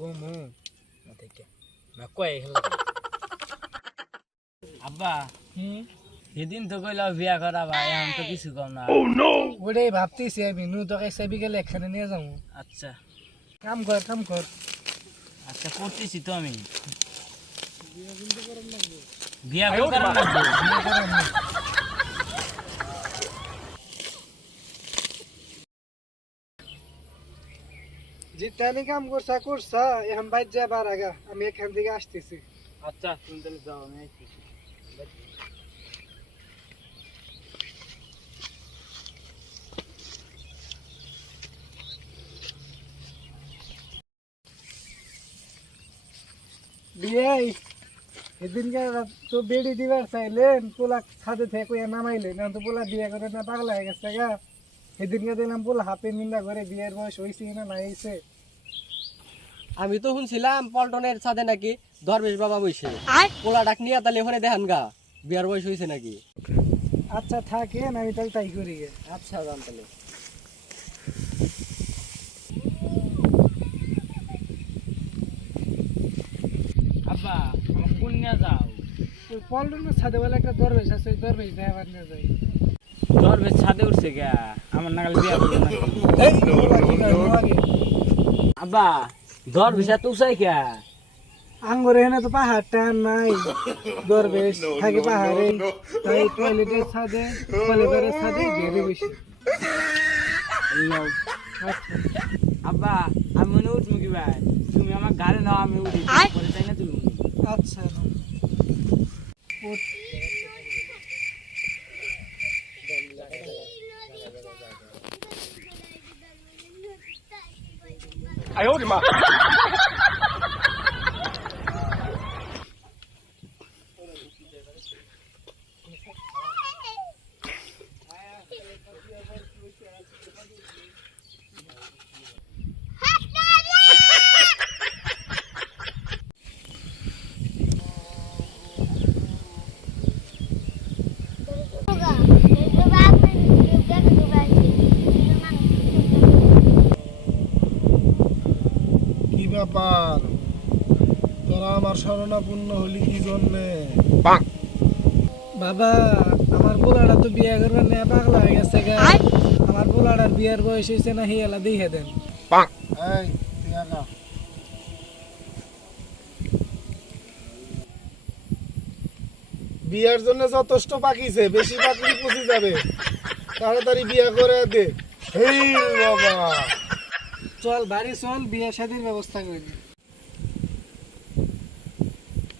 কমু না থেকে না কয় হেলা আব্বা সেদিন তো কইলা বিয়া করা ভাই এখন তো কিছু কম না ওটাই ভাবতেছি আমি নু তোকে সাবি গেলে একখানে নিয়ে যাবো আচ্ছা কাম কর আচ্ছা করতেছি তো আমি বিয়া করা লাগবে যে টানি কাম করছা এখন বাইর যাবার আগা আমি এখান থেকে আসতেছি আচ্ছা তুমি তাহলে যাও আমি আইতেছি বিয়াই এদিনকে তো বেড়ি দিবার চাইলেন পোলা ছাদে থেকে নামাইলেন এখন তো পোলা বিয়ে করে না পাগলা হয়ে গেছে গা সেদিনকে দিলাম পোলা হাতে নিন্দা করে বিয়ের বয়স হয়েছে না না হয়েছে আমি তো শুনছিলাম পল্টনের ছাদে নাকি দরবেশ বাবা বইছে পোলা ডাক নিয়ে তাহলে ওখানে দেখান গা বিয়ার বয়স হয়েছে নাকি আচ্ছা থাকেন আমি তাহলে তাই করি গে আচ্ছা জান তাহলে আব্বা আমার কন্যা যাও ওই পল্টনের ছাদে বলে একটা দরবেশ আছে ওই দরবেশ দেখাবার নিয়ে যাই দরবেশ ছাদে উঠছে গা আমার নাগাল বিয়া করবো না এই, পোলা কি করে, নোয়াগে। আব্বা দরবেশ এত উচাই কে আঙ্গুর এখানে তো পাহাড় টান নাই দরবেশ থাকে পাহাড়ে তাই টয়লেটের ছাদে কলেজের ছাদে ঘেরে বেশি আচ্ছা আব্বা আমি মনে উঠবো কি ভাই তুমি আমার গাড়ি নাও আমি উঠি পরে তাই না তুমি আচ্ছা কি ব্যাপার তোরা আমার শরণাপন্ন হলি কি জন্যে বাবা আমার পোলাটা তো বিয়ে করবার নিয়ে পাগলা হয়ে গেছে গা আমার পোলাটার বিয়ের বয়স হয়েছে না হিয়ালা দিয়ে দেন এই তুই আগা। বিয়ের জন্য যথেষ্ট পাকিছে বেশি পাকলি পচে যাবে তাড়াতাড়ি বিয়ে করে দে হেই বাবা চল বাড়ি চল বিয়ে শাদীর ব্যবস্থা করে দি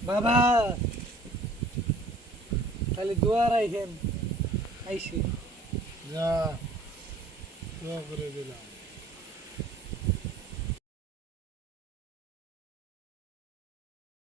বাবা খালি দোয়া রাখেন আইসি যা দোয়া করে দিলাম